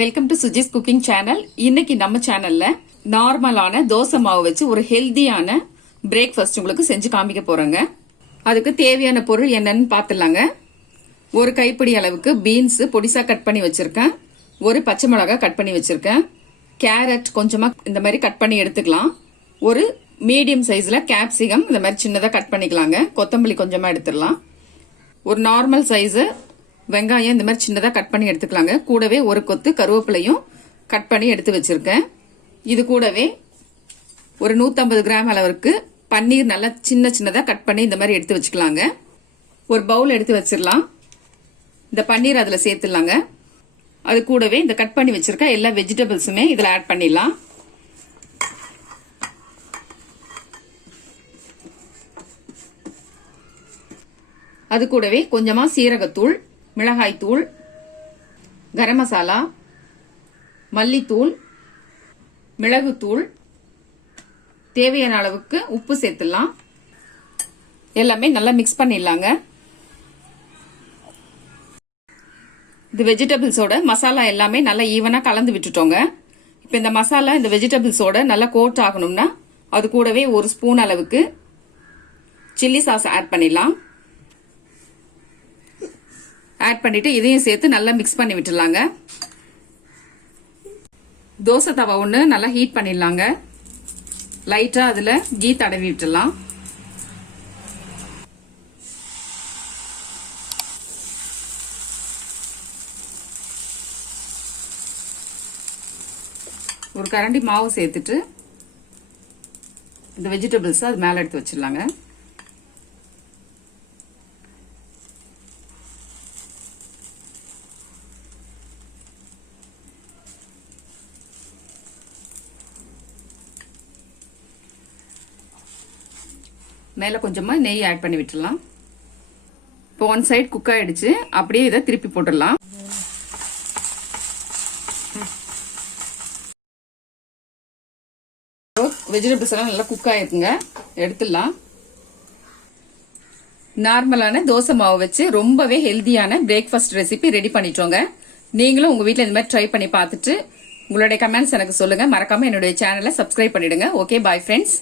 Welcome to Suji's cooking channel. இன்னைக்கு நம்ம சேனல்ல நார்மலான தோசை மாவு வச்சு ஒரு ஹெல்தியான பிரேக்ஃபாஸ்ட் உங்களுக்கு செஞ்சு காமிக்க போறேங்க. அதுக்கு தேவையான பொருள் என்னன்னு பார்த்துலாங்க. ஒரு கைப்பிடி அளவுக்கு பீன்ஸ் பொடிசா கட் பண்ணி வச்சிருக்கேன். ஒரு பச்சை மிளகாய் கட் பண்ணி வச்சிருக்கேன். கேரட் கொஞ்சமா இந்த மாதிரி கட் பண்ணி எடுத்துக்கலாம். ஒரு மீடியம் சைஸ்ல கேப்சிகம் இந்த மாதிரி சின்னதா கட் பண்ணிக்கலாங்க. கொத்தமல்லி கொஞ்சமா எடுத்துடலாம். ஒரு நார்மல் சைஸ் வெங்காயம் இந்த மாதிரி சின்னதா கட் பண்ணி எடுத்துக்கலாங்க. கூடவே ஒரு கொத்து கருவேப்பிலையும் கட் பண்ணி எடுத்து வச்சிருக்கேன். இது கூடவே ஒரு 150 கிராம் அளவுக்கு பன்னீர் நல்லா சின்ன சின்னதா கட் பண்ணி இந்த மாதிரி எடுத்து வச்சுக்கலாங்க. ஒரு பவுல் எடுத்து வச்சிடலாம். இந்த பன்னீர் அதுல சேர்த்துடலாங்க. அது கூடவே இந்த கட் பண்ணி வச்சிருக்க எல்லா வெஜிடபிள்ஸுமே இதுல ஆட் பண்ணிடலாம். அது கூடவே கொஞ்சமா சீரகத்தூள், மிளகாய்த்தூள், கரம் மசாலா, மல்லித்தூள், மிளகுத்தூள், தேவையான அளவுக்கு உப்பு சேர்த்துடலாம். எல்லாமே நல்லா மிக்ஸ் பண்ணிடலாங்க. இந்த வெஜிடபிள்ஸோட மசாலா எல்லாமே நல்லா ஈவனா கலந்து விட்டுட்டோங்க. இப்போ இந்த மசாலா இந்த வெஜிடபிள்ஸோட நல்லா கோட் ஆகணும்னா அது கூடவே ஒரு ஸ்பூன் அளவுக்கு சில்லி சாஸ் ஆட் பண்ணிடலாம். ஆட் பண்ணிட்டு இதையும் சேர்த்து நல்லா மிக்ஸ் பண்ணி விட்டுடலாங்க. தோசை தவா ஒன்று நல்லா ஹீட் பண்ணிடலாங்க. லைட்டா அதுல கீ தடவி விட்டுடலாம். ஒரு கரண்டி மாவு சேர்த்துட்டு இந்த வெஜிடபிள்ஸ் அது மேல எடுத்து வச்சிடலாங்க. மேல கொஞ்சமா நெய் ஆட் பண்ணி விட்டுடலாம். இப்போ ஒன் சைடு குக் ஆயிடுச்சு. அப்படியே இதை திருப்பி போட்டுடலாம். வெஜிடபிள்ஸ் எல்லாம் நல்லா குக் ஆயிருக்குங்க. எடுத்துடலாம். நார்மலான தோசை மாவு வச்சு ரொம்பவே ஹெல்தியான பிரேக்ஃபாஸ்ட் ரெசிபி ரெடி பண்ணிட்டோங்க. நீங்களும் உங்க வீட்டுல இந்த மாதிரி ட்ரை பண்ணி பார்த்துட்டு உங்களுடைய கமெண்ட்ஸ் எனக்கு சொல்லுங்க. மறக்காம என்னுடைய சேனலை சப்ஸ்கிரைப் பண்ணிடுங்க. Okay, bye friends.